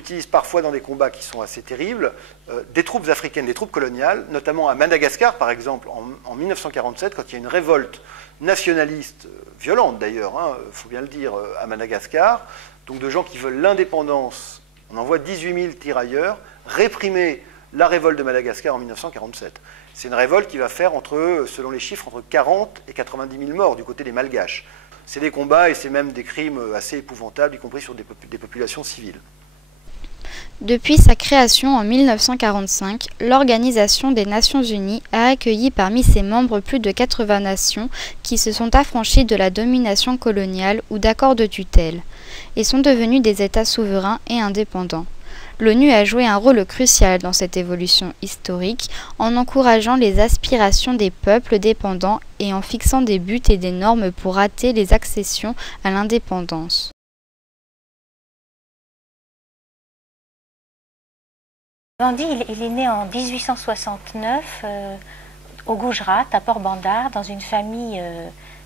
utilise parfois dans des combats qui sont assez terribles des troupes africaines, des troupes coloniales, notamment à Madagascar par exemple, en 1947, quand il y a une révolte nationaliste, violente d'ailleurs, il faut bien le dire, à Madagascar, donc de gens qui veulent l'indépendance. On envoie 18 000 tirailleurs réprimer la révolte de Madagascar en 1947. C'est une révolte qui va faire, selon les chiffres, entre 40 et 90 000 morts du côté des Malgaches. C'est des combats et c'est même des crimes assez épouvantables, y compris sur des populations civiles. Depuis sa création en 1945, l'Organisation des Nations Unies a accueilli parmi ses membres plus de 80 nations qui se sont affranchies de la domination coloniale ou d'accords de tutelle, et sont devenus des États souverains et indépendants. L'ONU a joué un rôle crucial dans cette évolution historique en encourageant les aspirations des peuples dépendants et en fixant des buts et des normes pour hâter les accessions à l'indépendance. Gandhi, il est né en 1869 au Gujarat, à Porbandar, dans une famille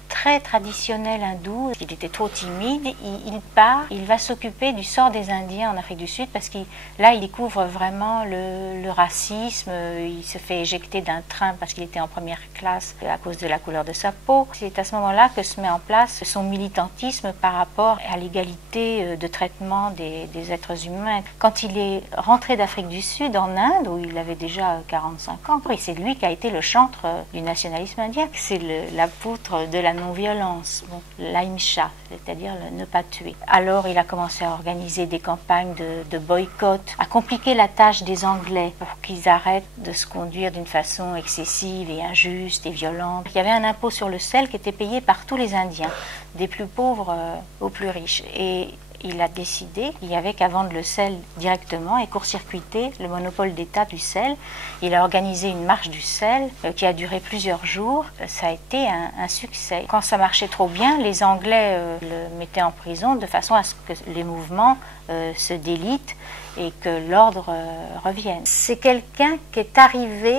très traditionnelle hindoue. Il était trop timide, il part, il va s'occuper du sort des Indiens en Afrique du Sud parce qu'il là il découvre vraiment le racisme, il se fait éjecter d'un train parce qu'il était en première classe à cause de la couleur de sa peau. C'est à ce moment-là que se met en place son militantisme par rapport à l'égalité de traitement des êtres humains. Quand il est rentré d'Afrique du Sud en Inde, où il avait déjà 45 ans, c'est lui qui a été le chantre du nationalisme indien, c'est l'apôtre de la non-violence, l'ahimsa, c'est-à-dire le ne pas tuer. Alors il a commencé à organiser des campagnes de boycott, à compliquer la tâche des Anglais pour qu'ils arrêtent de se conduire d'une façon excessive et injuste et violente. Il y avait un impôt sur le sel qui était payé par tous les Indiens, des plus pauvres aux plus riches. Et il a décidé qu'il n'y avait qu'à vendre le sel directement et court-circuiter le monopole d'État du sel. Il a organisé une marche du sel qui a duré plusieurs jours. Ça a été un succès. Quand ça marchait trop bien, les Anglais le mettaient en prison de façon à ce que les mouvements se délitent et que l'ordre revienne. C'est quelqu'un qui est arrivé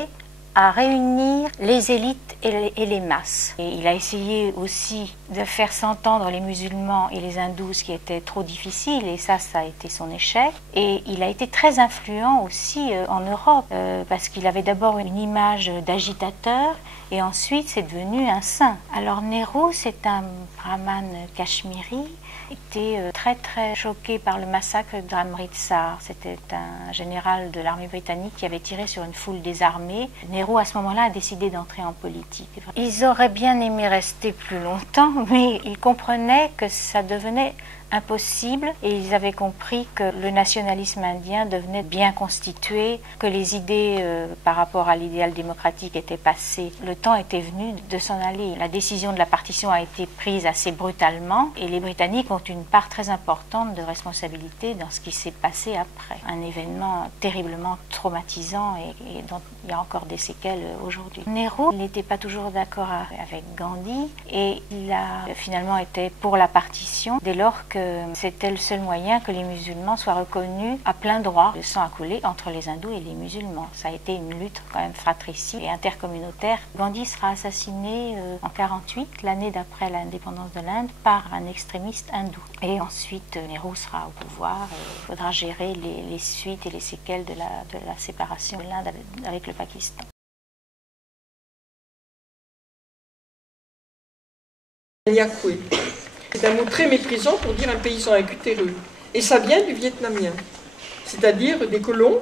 à réunir les élites et les masses. Et il a essayé aussi de faire s'entendre les musulmans et les hindous, ce qui était trop difficile, et ça a été son échec. Et il a été très influent aussi en Europe, parce qu'il avait d'abord une image d'agitateur, et ensuite c'est devenu un saint. Alors Nehru, c'est un brahman cachemiri, était très choqué par le massacre d'Amritsar. C'était un général de l'armée britannique qui avait tiré sur une foule désarmée. Nehru, à ce moment-là, a décidé d'entrer en politique. Ils auraient bien aimé rester plus longtemps, mais ils comprenaient que ça devenait impossible et ils avaient compris que le nationalisme indien devenait bien constitué, que les idées par rapport à l'idéal démocratique étaient passées. Le temps était venu de s'en aller. La décision de la partition a été prise assez brutalement et les Britanniques ont une part très importante de responsabilité dans ce qui s'est passé après. Un événement terriblement traumatisant et dont il y a encore des séquelles aujourd'hui. Nehru n'était pas toujours d'accord avec Gandhi et il a finalement été pour la partition dès lors que c'était le seul moyen que les musulmans soient reconnus à plein droit. Le sang a coulé entre les hindous et les musulmans. Ça a été une lutte quand même fratricide et intercommunautaire. Gandhi sera assassiné en 1948, l'année d'après l'indépendance de l'Inde, par un extrémiste hindou. Et ensuite, Nehru sera au pouvoir et il faudra gérer les suites et les séquelles de la séparation de l'Inde avec le Pakistan. Nyakwe. C'est un mot très méprisant pour dire un paysan incutéreux. Et ça vient du vietnamien, c'est-à-dire des colons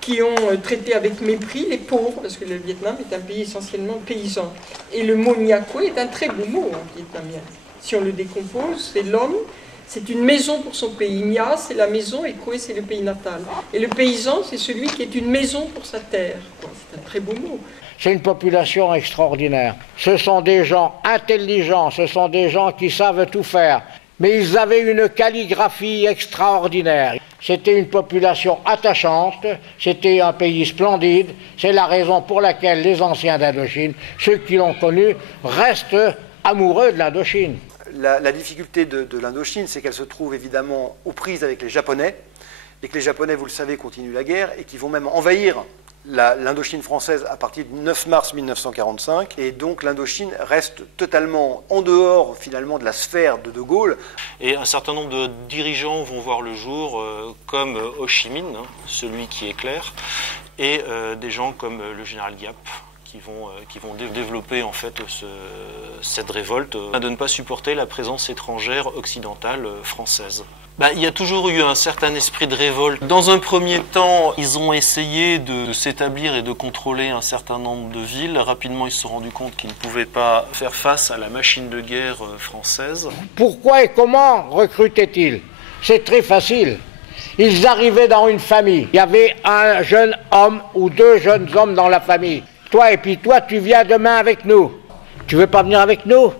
qui ont traité avec mépris les pauvres, parce que le Vietnam est un pays essentiellement paysan. Et le mot Nyakwe est un très beau mot en vietnamien. Si on le décompose, c'est l'homme, c'est une maison pour son pays. Nya, c'est la maison, et Kwe, c'est le pays natal. Et le paysan, c'est celui qui est une maison pour sa terre. C'est un très beau mot. C'est une population extraordinaire. Ce sont des gens intelligents, ce sont des gens qui savent tout faire. Mais ils avaient une calligraphie extraordinaire. C'était une population attachante, c'était un pays splendide. C'est la raison pour laquelle les anciens d'Indochine, ceux qui l'ont connu, restent amoureux de l'Indochine. La difficulté de l'Indochine, c'est qu'elle se trouve évidemment aux prises avec les Japonais, et que les Japonais, vous le savez, continuent la guerre, et qui vont même envahir l'Indochine française à partir du 9 mars 1945, et donc l'Indochine reste totalement en dehors finalement de la sphère de De Gaulle. Et un certain nombre de dirigeants vont voir le jour, comme Ho Chi Minh, hein, celui qui éclaire, et des gens comme le général Giap, qui vont développer en fait cette révolte de ne pas supporter la présence étrangère occidentale française. Il y a toujours eu un certain esprit de révolte. Dans un premier temps, ils ont essayé de s'établir et de contrôler un certain nombre de villes. Rapidement, ils se sont rendus compte qu'ils ne pouvaient pas faire face à la machine de guerre française. Pourquoi et comment recrutaient-ils? C'est très facile. Ils arrivaient dans une famille. Il y avait un jeune homme ou deux jeunes hommes dans la famille. Toi, et puis toi, tu viens demain avec nous. Tu veux pas venir avec nous?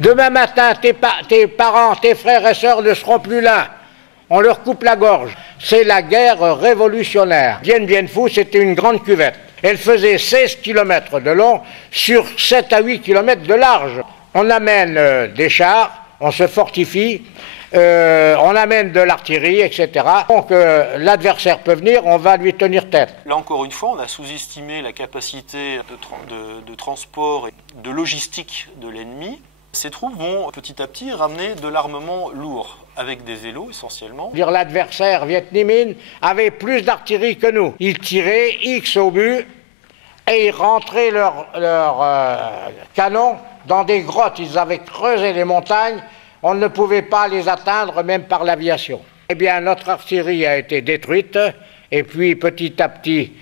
Demain matin, tes parents, tes frères et sœurs ne seront plus là. On leur coupe la gorge. C'est la guerre révolutionnaire. Dien Bien Phu, c'était une grande cuvette. Elle faisait 16 km de long sur 7 à 8 km de large. On amène des chars, on se fortifie, on amène de l'artillerie, etc. Donc l'adversaire peut venir, on va lui tenir tête. Là encore une fois, on a sous-estimé la capacité de transport et de logistique de l'ennemi. Ces troupes vont petit à petit ramener de l'armement lourd, avec des vélos essentiellement. L'adversaire Viet Minh avait plus d'artillerie que nous. Ils tiraient X au but et ils rentraient leurs canons dans des grottes. Ils avaient creusé les montagnes. On ne pouvait pas les atteindre, même par l'aviation. Eh bien, notre artillerie a été détruite, et puis petit à petit,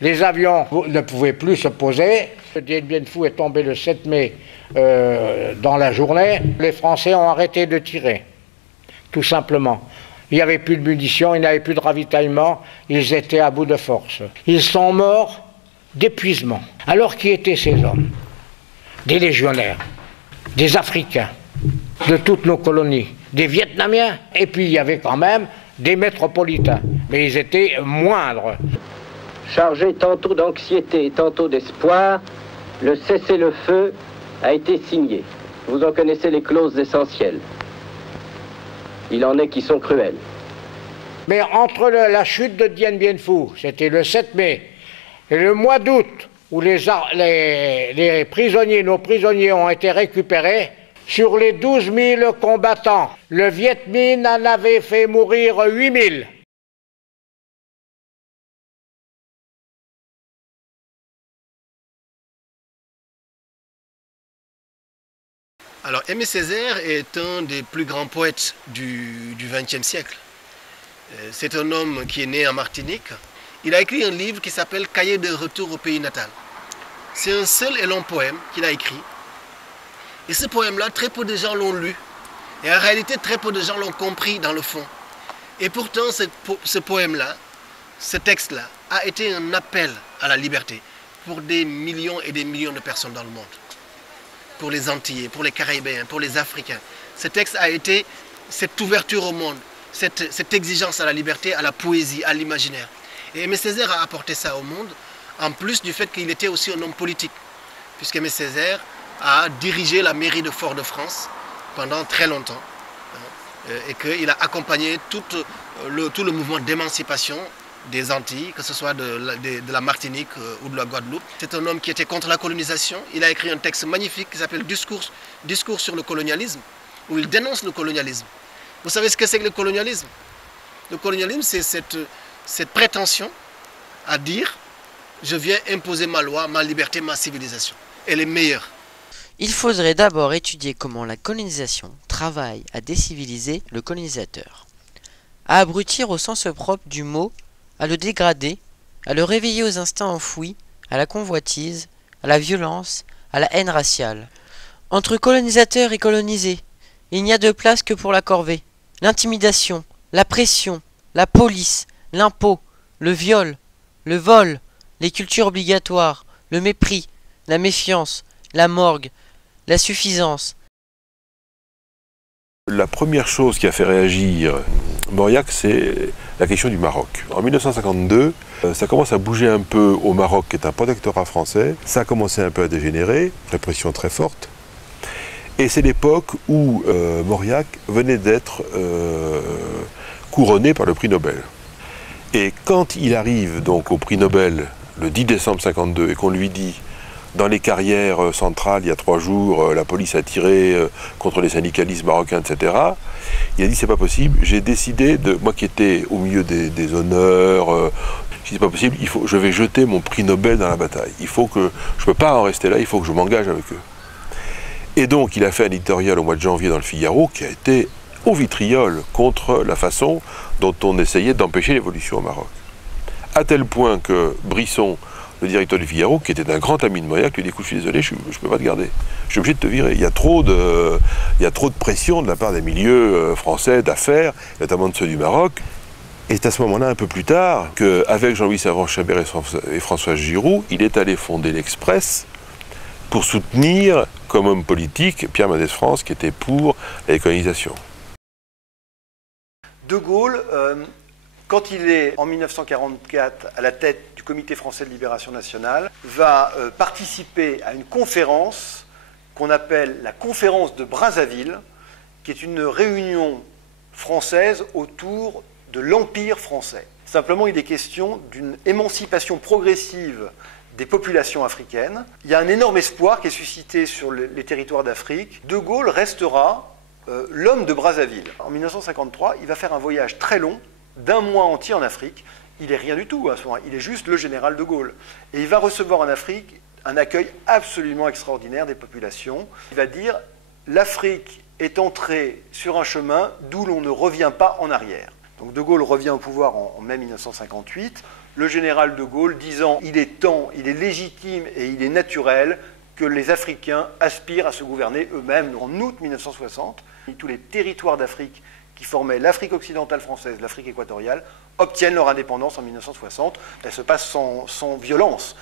les avions ne pouvaient plus se poser. Dien Bien Phu est tombé le 7 mai dans la journée. Les Français ont arrêté de tirer, tout simplement. Il n'y avait plus de munitions, il n'y avait plus de ravitaillement, ils étaient à bout de force. Ils sont morts d'épuisement. Alors qui étaient ces hommes? Des légionnaires, des Africains, de toutes nos colonies, des Vietnamiens, et puis il y avait quand même des métropolitains, mais ils étaient moindres. Chargé tantôt d'anxiété, tantôt d'espoir, le cessez-le-feu a été signé. Vous en connaissez les clauses essentielles. Il en est qui sont cruelles. Mais entre la chute de Dien Bien Phu, c'était le 7 mai, et le mois d'août, où les prisonniers, nos prisonniers ont été récupérés, sur les 12 000 combattants, le Viet Minh en avait fait mourir 8 000. Alors Aimé Césaire est un des plus grands poètes du XXe siècle. C'est un homme qui est né en Martinique. Il a écrit un livre qui s'appelle « Cahier de retour au pays natal ». C'est un seul et long poème qu'il a écrit. Et ce poème-là, très peu de gens l'ont lu. Et en réalité, très peu de gens l'ont compris dans le fond. Et pourtant, ce poème-là, ce texte-là, a été un appel à la liberté pour des millions et des millions de personnes dans le monde. Pour les Antillais, pour les Caribéens, pour les Africains. Ce texte a été cette ouverture au monde, cette exigence à la liberté, à la poésie, à l'imaginaire. Et Aimé Césaire a apporté ça au monde, en plus du fait qu'il était aussi un homme politique, puisqu'Aimé Césaire a dirigé la mairie de Fort-de-France pendant très longtemps, et qu'il a accompagné tout le mouvement d'émancipation des Antilles, que ce soit de la Martinique ou de la Guadeloupe. C'est un homme qui était contre la colonisation. Il a écrit un texte magnifique qui s'appelle Discours sur le colonialisme, où il dénonce le colonialisme. Vous savez ce que c'est que le colonialisme? Le colonialisme, c'est cette prétention à dire « je viens imposer ma loi, ma liberté, ma civilisation ». Elle est meilleure. Il faudrait d'abord étudier comment la colonisation travaille à déciviliser le colonisateur, à abrutir au sens propre du mot, à le dégrader, à le réveiller aux instincts enfouis, à la convoitise, à la violence, à la haine raciale. Entre colonisateur et colonisé, il n'y a de place que pour la corvée, l'intimidation, la pression, la police, l'impôt, le viol, le vol, les cultures obligatoires, le mépris, la méfiance, la morgue, la suffisance. La première chose qui a fait réagir Mauriac, c'est la question du Maroc. En 1952, ça commence à bouger un peu au Maroc, qui est un protectorat français. Ça a commencé un peu à dégénérer, répression très forte. Et c'est l'époque où Mauriac venait d'être couronné par le prix Nobel. Et quand il arrive donc au prix Nobel le 10 décembre 1952 et qu'on lui dit dans les carrières centrales, il y a 3 jours, la police a tiré contre les syndicalistes marocains, etc. Il a dit c'est pas possible, j'ai décidé, moi qui étais au milieu des honneurs, j'ai dit c'est pas possible, je vais jeter mon prix Nobel dans la bataille. Je ne peux pas en rester là, il faut que je m'engage avec eux. Et donc il a fait un éditorial au mois de janvier dans le Figaro qui a été au vitriol contre la façon dont on essayait d'empêcher l'évolution au Maroc. À tel point que Brisson, le directeur du Figaro, qui était un grand ami de Mauriac, lui dit écoute, je suis désolé, je ne peux pas te garder. Je suis obligé de te virer. Il y a trop de pression de la part des milieux français d'affaires, notamment de ceux du Maroc. Et c'est à ce moment-là, un peu plus tard, qu'avec Jean-Louis Servan-Schreiber et François Giroud, il est allé fonder l'Express pour soutenir, comme homme politique, Pierre Mendès France, qui était pour la décolonisation. De Gaulle, quand il est en 1944 à la tête du Comité français de libération nationale, va participer à une conférence qu'on appelle la conférence de Brazzaville, qui est une réunion française autour de l'Empire français. Simplement, il est question d'une émancipation progressive des populations africaines. Il y a un énorme espoir qui est suscité sur les territoires d'Afrique. De Gaulle restera l'homme de Brazzaville. En 1953, il va faire un voyage très long, d'1 mois entier en Afrique. Il n'est rien du tout à ce moment, il est juste le général de Gaulle. Et il va recevoir en Afrique un accueil absolument extraordinaire des populations. Il va dire « l'Afrique est entrée sur un chemin d'où l'on ne revient pas en arrière ». Donc de Gaulle revient au pouvoir en mai 1958. Le général de Gaulle disant « il est temps, il est légitime et il est naturel que les Africains aspirent à se gouverner eux-mêmes ». En août 1960, tous les territoires d'Afrique qui formaient l'Afrique occidentale française, l'Afrique équatoriale, obtiennent leur indépendance en 1960. Elle se passe sans violence.